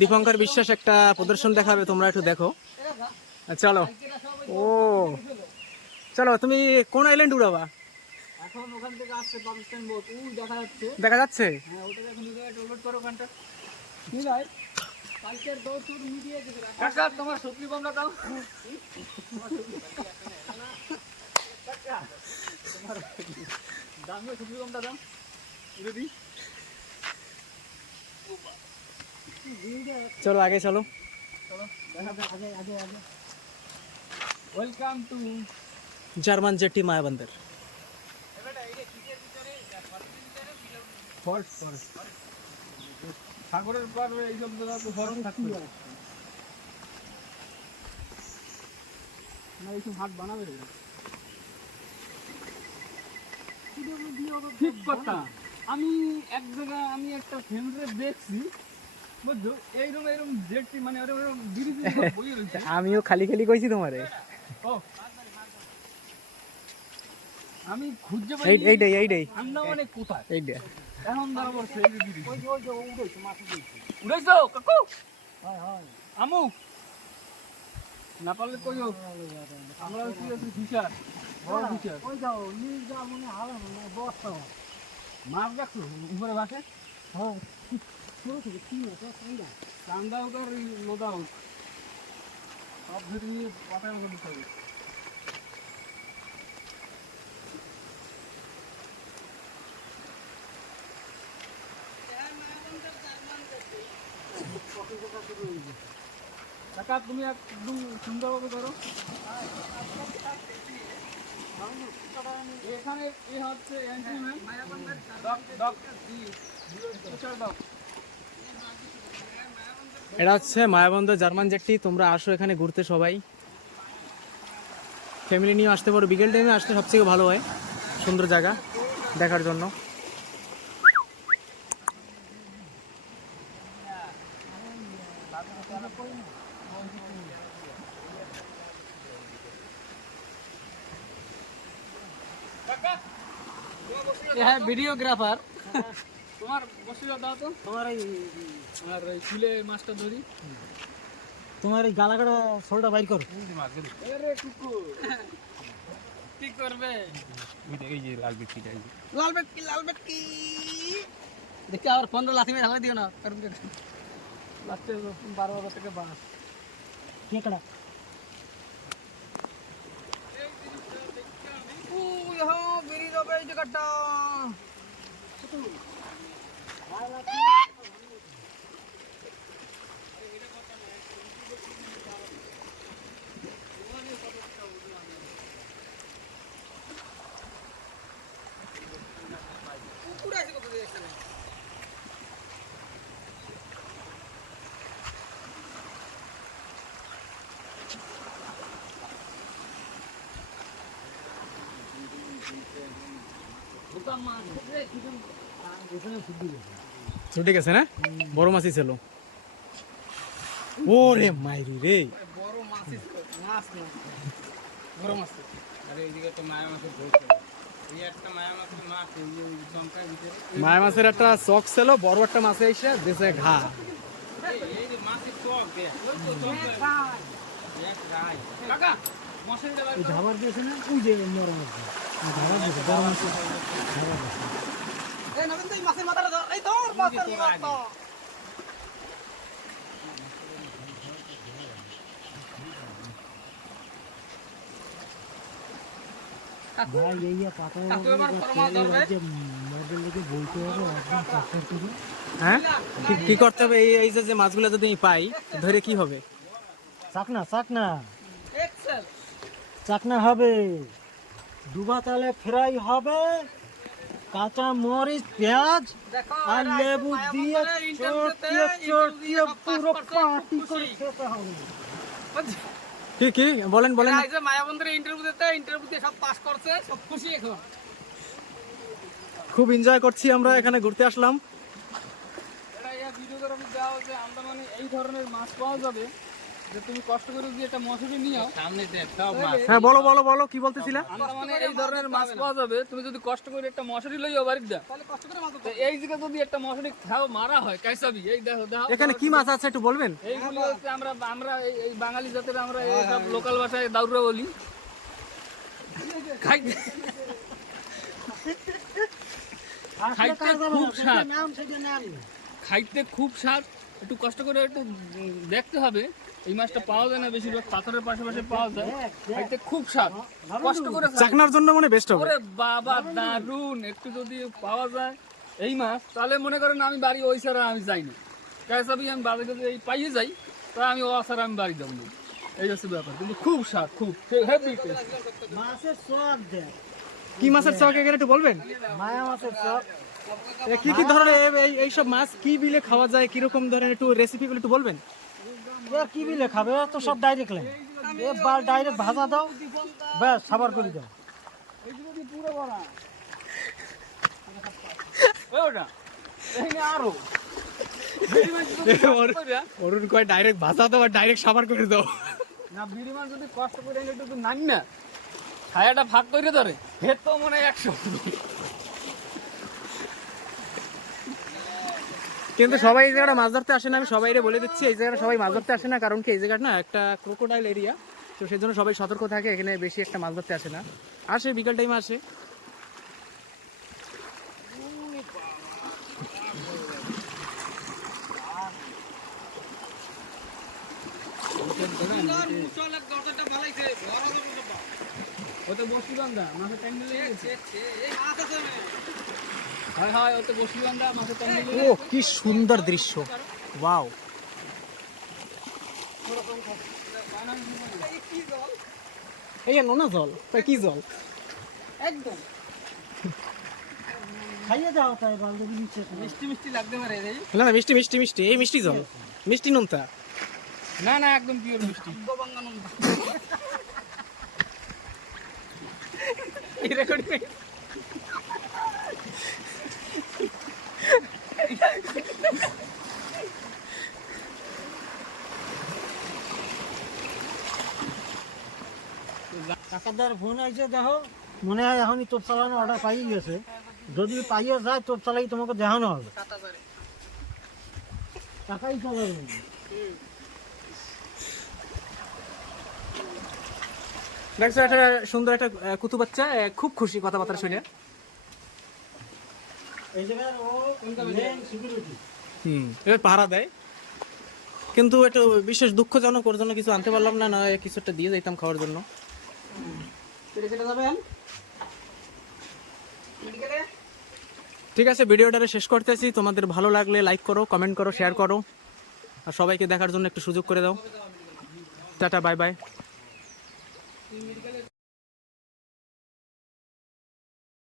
দীপঙ্কর বিশ্বাস একটা প্রদর্শন দেখাবে, তোমরা একটু দেখো। চলো। ও চলো, তুমি কোন আইল্যান্ড উড়াবা? এখন ওখান থেকে আসছে পাকিস্তান বোট, ওই দেখা যাচ্ছে। দেখা যাচ্ছে? হ্যাঁ, ওটা এখন ডাউনলোড করো ওখানটা। কি ভাই কালকের দৌড় টুর মিডিয়ে দিবে। কাকা তোমার সত্যি কমলা দাও। কাকা তোমার দামে সত্যি কমটা দাও যদি। চলো আগে চলো। চলো আগে আগে আগে। Welcome to German jetty Mayabunder. সাগরের পার এইসব জায়গা তো বরফ থাকবে না, এইসব হাট বানাবে রে। ঠিক কথা, আমি এক জায়গায় আমি একটা ফ্যামিলি দেখছি বুঝছো, এইরকম এইরকম জেটি মানে ওরকম ব্রিজ বই রয়েছে। আমিও খালি খালি কইছি তোমারে। ও আমি খুঁজে পাই এইটাই আন্দামানে কোথায় এইটা। এখন বরাবর সেই ব্রিজ। ওই যে উড়াইছে মাছ উড়াইছো কাকু। হ্যাঁ হ্যাঁ আমু না পারলে কইও, আমরা কি আছে ফিশার বড় ফিশার। ওই যাও নীল যা মনে হালা না বস্তা মাছ দেখছো উপরে বাসে। হ্যাঁ ছোট ছোট কি আছে চান্দা চান্দাও তো লোদাও সব ধরে নিয়ে পাটায় মতো দিতে হবে। কাকা তুমি একদম সুন্দরভাবে করো। এখানে এ হচ্ছে এটা হচ্ছে মায়াবন্দর জার্মান জেটি। তোমরা আসো এখানে ঘুরতে, সবাই ফ্যামিলি নিয়ে আসতে পারো। বিকেল টাইমে আসতে সবথেকে ভালো হয়, সুন্দর জায়গা দেখার জন্য। হ্যাঁ ভিডিওগ্রাফার তোমার বসে দাও তো। তোমার এই আর চুলে মাছটা ধরি, তোমার এই গালাগাড়া শোলটা বাইর করো। আরে কুকুর কি করবে? এই যে লাল বেটকিটা, এই যে লাল বেটকি দেখি আর 15 লাথি মেরে হালাই দিও না, কারণ লাস্টে 12,000 টাকা বাস কে কড়া। ওই হো বেরি যাবে এই জায়গাটা। ছুটে গেছে না? বড় মাছই ছিল। ওরে মাইরি রে, বড় মাছ মাছ না বড় মাছ। আরে এইদিকে তো মায়া মাছের ঝোল ছিল, এই একটা মায়া মাছের মাছ এই চমকার ভিতরে মায়া মাছের একটা চক ছিল, বড় একটা মাছে এসে দেশে ঘা। এই যে মাছের চক দে ওই তো চক এক রাই কাকা মশারি দাও। এই ধাবার দিয়েছে না, ওই যে বড় মাছ ধাবার দিয়েছে, বড় মাছ ধাবার দিয়েছে। এই নবীন তো এই মাছের মাথাটা দাও, এই ধর মাছের মাথা। ভাই এই পাতা বলতে হবে একদম। হ্যাঁ কি করতে হবে? এই যে মাছগুলো যদি আমি পাই ধরে কি হবে? চাকনা চাকনা এক্সেল চাকনা হবে, ডুবা তালে ফ্রাই হবে, কাঁচা মরিচ পেঁয়াজ আর লেবু দিয়ে চটকিয়ে চটকিয়ে পুরো পার্টি করে খেতে হবে। কি কি বলেন বলেন। এই যে মায়াবন্দরের ইন্টারভিউতে সব পাস করছে, সব খুশি এখন। খুব এনজয় করছি আমরা, এখানে ঘুরতে আসলাম। এটা এই ভিডিও করে আমি দাও যে আন্দামানে এই ধরনের মাছ পাওয়া যাবে, যে তুমি কষ্ট করে যদি একটা মশারি নিও সামনে দেখ সব হ্যাঁ বলো বলো বলো কি বলতেছিলা? মানে এই ধরনের মাছ পাওয়া যাবে, তুমি যদি কষ্ট করে একটা মশারি লইও বাড়ির দা, তো এই জায়গা যদি একটা মশারি খাও মারা হয় কাইসাবি, এই দেখো দেখো এখানে কি মাছ আছে একটু বলবেন? এইগুলো হচ্ছে আমরা আমরা এই বাঙালি জাতের আমরা এই সব লোকাল ভাষায় দাউরা বলি। খাইতে খাইতে খুব স্বাদ, নাম সেটা নাম খাইতে খুব স্বাদ। একটু কষ্ট করে একটু দেখতে হবে। এই মাছটা পাওয়া যায় না বেশিরভাগ, পাথরের পাশাপাশি পাওয়া যায়। খাইতে খুব স্বাদ, কষ্ট করে খাই। চাকনার জন্য মনে বেস্ট হবে। ওরে বাবা দারুন, একটু যদি পাওয়া যায় এই মাছ, তাহলে মনে করেন আমি বাড়ি ওই ছাড়া আমি যাই না। কাইসাবি আমি বাড়িতে যদি এই পাইয়ে যাই, তাহলে আমি ও ছাড়া আমি বাড়ি যাবো না। এই হচ্ছে ব্যাপার, কিন্তু খুব স্বাদ, খুব হেভি টেস্ট। মাছের চক দেয়, কি মাছের চক এখানে একটু বলবেন? মায়া মাছের চক। কি কি ধরনের এইসব মাছ কি বিলে খাওয়া যায়, কিরকম ধরনের একটু রেসিপি গুলো একটু বলবেন? এ কি বিলে খাবে, এ তো সব ডাইরেক্ট লাইন, এ বার ডাইরেক্ট ভাজা দাও, ব্যাস সাবার করে দাও। ওটা এখানে আরো অরুণ কয় ডাইরেক্ট ভাজা দাও আর ডাইরেক্ট সাবার করে দাও। না, বিড়ি মাছ যদি কষ্ট করে এনে একটু নাম না ছায়াটা ভাগ করে ধরে, হে তো মনে হয় 100। কিন্তু সবাই এই জায়গাটা মাছ ধরতে আসে না, আমি সবাইরে বলে দিচ্ছি এই জায়গাটা সবাই মাছ ধরতে আসে না, কারণ কি এই জায়গাটা না একটা ক্রোকোডাইল এরিয়া, তো সেই জন্য সবাই সতর্ক থাকে, এখানে বেশি একটা মাছ ধরতে আসে না। আসে বিকাল টাইমে আসে। ওতে বসি বান্ধা মাছের ট্যাঙ্গেল লেগেছে। হয় হয়, ওতে বসি বান্ধা মাছের ট্যাঙ্গেল ও কি সুন্দর দৃশ্য, ওয়াও। এই নোনা জল, কি জল? একদম খাইয়ে দাও তাই বালতি নিচে। মিষ্টি মিষ্টি লাগতে পারে রে। না না, মিষ্টি মিষ্টি মিষ্টি, এই মিষ্টি জল, মিষ্টি নোনতা। না না, একদম পিওর মিষ্টি। এই রেকর্ডিং কাকাদার ফোন আইছে, দেখো মনে হয় এখনই তোপ চালানো অর্ডার পাইয়ে গেছে। যদি পাইয়ে যায় তোপ চালাই তোমাকে দেখানো হবে, টাকাই চালাবে। দেখছো একটা সুন্দর একটা কুতু বাচ্চা, খুব খুশি কথাবার্তা শুনে। এই জায়গায় ও মেন সিকিউরিটি। এবার পাহারা দেয়, কিন্তু একটু বিশেষ দুঃখজনক, ওর জন্য কিছু আনতে পারলাম না, না কিছু একটা দিয়ে যাইতাম খাওয়ার জন্য। ঠিক আছে, ভিডিওটা শেষ করতেছি। তোমাদের ভালো লাগলে লাইক করো, কমেন্ট করো, শেয়ার করো, আর সবাইকে দেখার জন্য একটু সুযোগ করে দাও। Tata, bye bye.